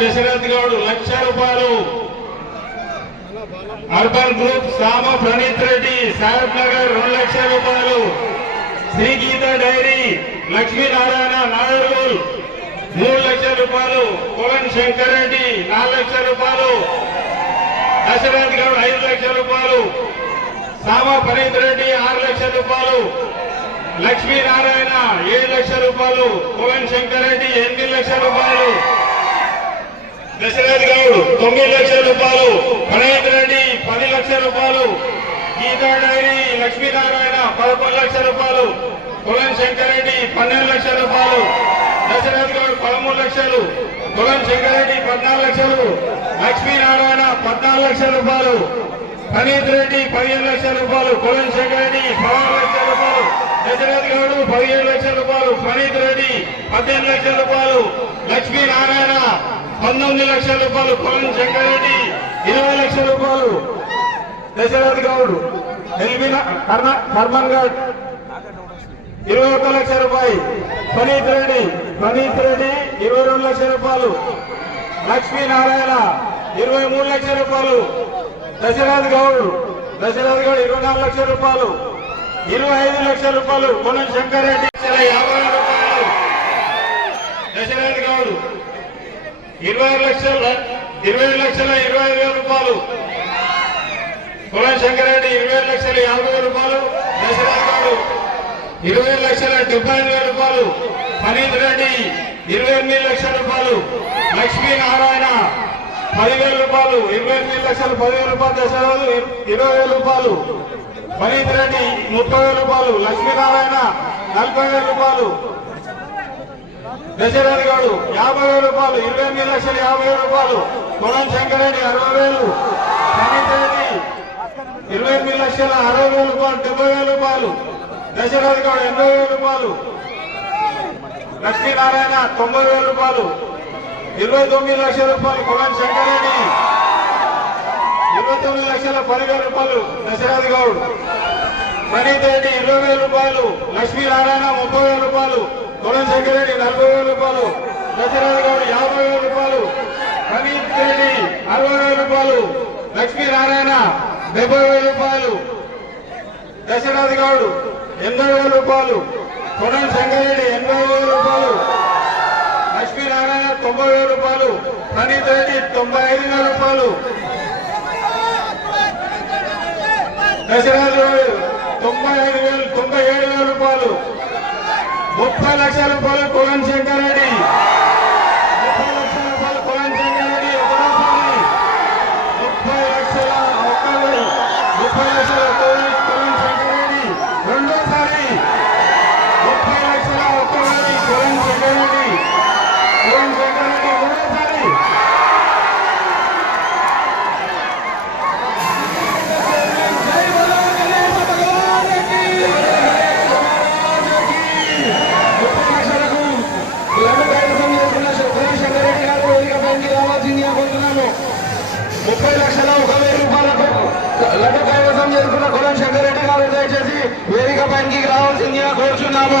దశరథ్ గౌడ్ 1,00,000 రూపాయలు. Urban group సామ ప్రణీత్ రెడ్డి సాహెబ్ నగర్ 2,00,000 రూపాయలు. శ్రీ గీత డైరీ లక్ష్మీనారాయణ నాగర్గోల్ 3,00,000 రూపాయలు. కోవన్ శంకర్ రెడ్డి 4,00,000 రూపాయలు. దశరథ్ గౌడ్ 5,00,000 రూపాయలు. సామ ప్రణీత్ రెడ్డి 6,00,000 రూపాయలు. లక్ష్మీనారాయణ 7,00,000 రూపాయలు. కోవన్ శంకర్ రెడ్డి 8,00,000 రూపాయలు. దశరథ్ గౌడ్ 9,00,000 రూపాయలు. ప్రణీత్ రెడ్డి 10,00,000 రూపాయలు. గీతా డైరీ లక్ష్మీనారాయణ 11,00,000 రూపాయలు. కోవన్ శంకర్ రెడ్డి 12,00,000 రూపాయలు. దశరథ్ గౌడ్ 13,00,000. కోవన్ శంకర్ రెడ్డి 14,00,000. లక్ష్మీనారాయణ 14,00,000 రూపాయలు. ప్రణీత్ రెడ్డి 15,00,000 రూపాయలు. కోవన్ శంకర్ రెడ్డి 16,00,000 రూపాయలు. దశరథ్ గౌడ్ 17,00,000 రూపాయలు. ప్రణీత్ రెడ్డి 18,00,000 రూపాయలు. లక్ష్మీనారాయణ 19,00,000 రూపాయలు. కోవన్ శంకర్ రెడ్డి 20,00,000 రూపాయలు. దశరథ్ గౌడ్ హర్మన్ గౌడ్ 21,00,000 రూపాయలు. ప్రణీత్ రెడ్డి 22,00,000 రూపాయలు. లక్ష్మీనారాయణ 23,00,000 రూపాయలు. దశరథ్ గౌడ్ 24,00,000 రూపాయలు. 25,00,000 రూపాయలు. కోవన్ శంకర్ రెడ్డి 50,000 రూపాయలు. దశరథ్ గౌడ్ 20,25,000 రూపాయలు. కోవన్ శంకర్ రెడ్డి 20,50,000 రూపాయలు. దశరథ్ గౌడ్ 20,75,000 రూపాయలు. ప్రణీత్ రెడ్డి 28,00,000 రూపాయలు. లక్ష్మీనారాయణ 10,000 రూపాయలు. 28,00,000 10,000 రూపాయలు. దశరథ్ 20,000 రూపాయలు. ప్రణీత్ రెడ్డి 30,000 రూపాయలు. లక్ష్మీనారాయణ 40,000 రూపాయలు. దశరథ్ గౌడ్ 50,000 రూపాయలు. 28,50,000 రూపాయలు. కోవన్ శంకర్ రెడ్డి 60,000. ప్రణీత్ రెడ్డి 28,60,000 రూపాయలు. 70,000 రూపాయలు. దశరథ్ గౌడ్ 80,000 రూపాయలు. లక్ష్మీనారాయణ 90,000 రూపాయలు. 29,00,000 రూపాయలు. కోవన్ శంకర్ రెడ్డి 29,10,000 రూపాయలు. దశరథ్ గౌడ్. ప్రణీత్ రెడ్డి 20,000 రూపాయలు. లక్ష్మీనారాయణ 30,000 రూపాయలు. కోవన్ శంకర్ రెడ్డి 40,000 రూపాయలు. దశరథ్ గౌడ్ 50,000 రూపాయలు. ప్రణీత్ రెడ్డి 60,000 రూపాయలు. లక్ష్మీనారాయణ 70,000 రూపాయలు. దశరథ్ గౌడ్ 80,000 రూపాయలు. కోవన్ శంకర్ రెడ్డి 80,000 రూపాయలు. లక్ష్మీనారాయణ 90,000 రూపాయలు. ప్రణీత్ రెడ్డి 95,000 రూపాయలు. దశరథ్ గౌడ్ 97,000 రూపాయలు. 30,00,000 రూపాయలు. కోవన్ శంకర్ రెడ్డి 30,00,000 రూపాయలు. కోవన్ శంకర్ రెడ్డి ఒకటోసారి 30,00,000 కోవన్ శంకర్ రెడ్డి రెండోసారి 30,00,000 కోవన్ శంకర్ రెడ్డి మూడోసారి. లడ్డు కైవసం చేసుకున్న కోవన్ శంకర్ రెడ్డి గారు దయచేసి వేదిక పైకి రావాల్సిందిగా కోరుచున్నాము.